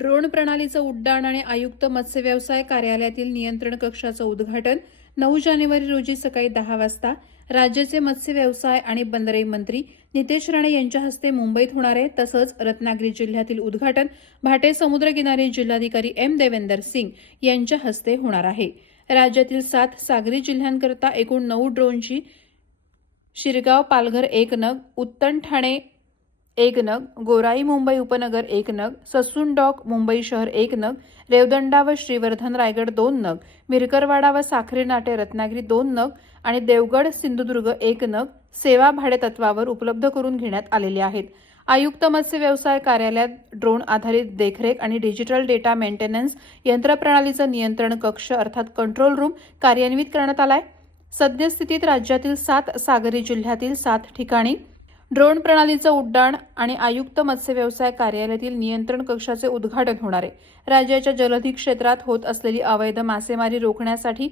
Drone प्रणालीचं उड्डाण आणि आयुक्त मत्स्य व्यवसाय कार्यालयातील नियंत्रण कक्षाचं उद्घाटन नऊ जानेवारी रोजी सकाळी दहा वाजता राज्याचे मत्स्य व्यवसाय आणि बंदरे मंत्री नितेश राणे यांच्या हस्ते मुंबईत होणार आहे. तसंच रत्नागिरी जिल्ह्यातील उद्घाटन भाटे समुद्रकिनारी जिल्हाधिकारी एम देवेंदर सिंग यांच्या हस्ते होणार आहे. राज्यातील सात सागरी जिल्ह्यांकरता एकूण नऊ ड्रोनची शिरगाव पालघर एक नग उत्तन ठाणे एक नग गोराई मुंबई उपनगर एक नग ससून डॉक मुंबई शहर एक नग रेवदंडा व श्रीवर्धन रायगड दोन नग मिरकरवाडा व साखरे नाटे रत्नागिरी दोन नग आणि देवगड सिंधुदुर्ग एक नग सेवा भाडे तत्वावर उपलब्ध करून घेण्यात आलेले आहेत. आयुक्त मत्स्य व्यवसाय कार्यालयात ड्रोन आधारित देखरेख आणि डिजिटल डेटा मेंटेनन्स यंत्रप्रणालीचं नियंत्रण कक्ष अर्थात कंट्रोल रूम कार्यान्वित करण्यात आलाय. सद्यस्थितीत राज्यातील सात सागरी जिल्ह्यातील सात ठिकाणी ड्रोन प्रणालीचं उड्डाण आणि आयुक्त मत्स्य व्यवसाय कार्यालयातील नियंत्रण कक्षाचे उद्घाटन होणार आहे. राज्याच्या जलधी क्षेत्रात होत असलेली अवैध मासेमारी रोखण्यासाठी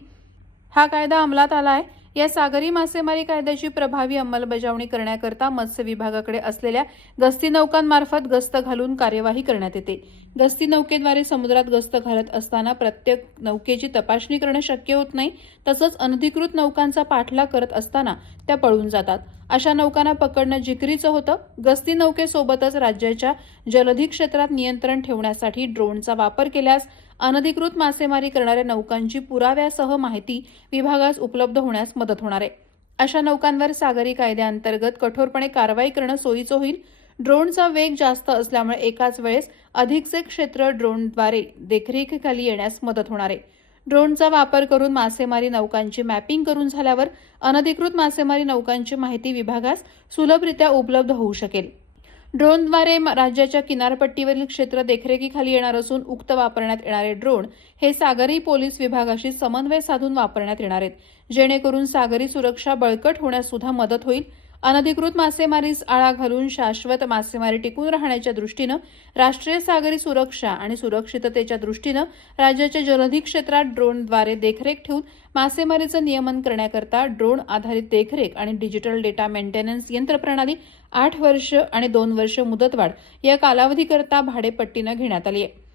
हा कायदा अंमलात आला आहे. या सागरी मासेमारी कायद्याची प्रभावी अंमलबजावणी करण्याकरता मत्स्य विभागाकडे असलेल्या गस्ती नौकांमार्फत गस्त घालून कार्यवाही करण्यात येते. गस्ती नौकेद्वारे समुद्रात गस्त घालत असताना प्रत्येक नौकेची तपासणी करणे शक्य होत नाही. तसंच अनधिकृत नौकांचा पाठलाग करत असताना त्या पळून जातात. अशा नौकांना पकडणं जिकरीचं होतं. गस्ती नौकेसोबतच राज्याच्या जलधी क्षेत्रात नियंत्रण ठेवण्यासाठी ड्रोनचा वापर केल्यास अनधिकृत मासेमारी करणाऱ्या नौकांची पुराव्यासह माहिती विभागास उपलब्ध होण्यास मदत होणार आहे. अशा नौकांवर सागरी कायद्याअंतर्गत कठोरपणे कारवाई करणं सोयीचं होईल. ड्रोनचा वेग जास्त असल्यामुळे एकाच वेळेस अधिकचे क्षेत्र ड्रोनद्वारे देखरेखीखाली येण्यास मदत होणार आहे. ड्रोनचा वापर करून मासेमारी नौकांची मॅपिंग करून झाल्यावर अनधिकृत मासेमारी नौकांची माहिती विभागास सुलभरित्या उपलब्ध होऊ शकेल. ड्रोनद्वारे राज्याच्या किनारपट्टीवरील क्षेत्र देखरेखीखाली येणार असून उक्त वापरण्यात येणारे ड्रोन हे सागरी पोलीस विभागाशी समन्वय साधून वापरण्यात येणार आहेत. जेणेकरून सागरी सुरक्षा बळकट होण्यास सुद्धा मदत होईल. अनधिकृत मासेमारीस आळा घालून शाश्वत मासेमारी टिकून राहण्याच्या दृष्टीनं राष्ट्रीय सागरी सुरक्षा आणि सुरक्षिततेच्या दृष्टीनं राज्याच्या जलधी क्षेत्रात ड्रोनद्वारे देखरेख ठेवून मासेमारीचं नियमन करण्याकरता ड्रोन आधारित देखरेख आणि डिजिटल डेटा मेंटेनन्स यंत्रप्रणाली आठ वर्ष आणि दोन वर्ष मुदतवाढ या कालावधीकरता भाडेपट्टीनं घेण्यात आली आहे.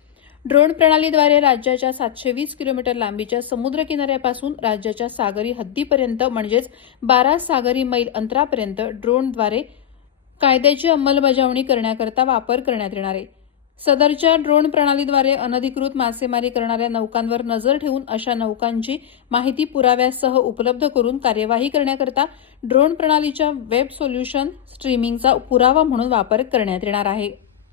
ड्रोन प्रणालीद्वारे राज्याच्या सातशे वीस किलोमीटर लांबीच्या समुद्र किनाऱ्यापासून राज्याच्या सागरी हद्दीपर्यंत म्हणजेच बारा सागरी मैल अंतरापर्यंत ड्रोनद्वारे कायद्याची अंमलबजावणी करण्याकरता वापर करण्यात येणार आहे. सदरच्या ड्रोन प्रणालीद्वारे अनधिकृत मासेमारी करणाऱ्या नौकांवर नजर ठेवून अशा नौकांची माहिती पुराव्यासह उपलब्ध करून कार्यवाही करण्याकरता ड्रोन प्रणालीच्या वेब सोल्युशन स्ट्रीमिंगचा पुरावा म्हणून वापर करण्यात येणार आहे.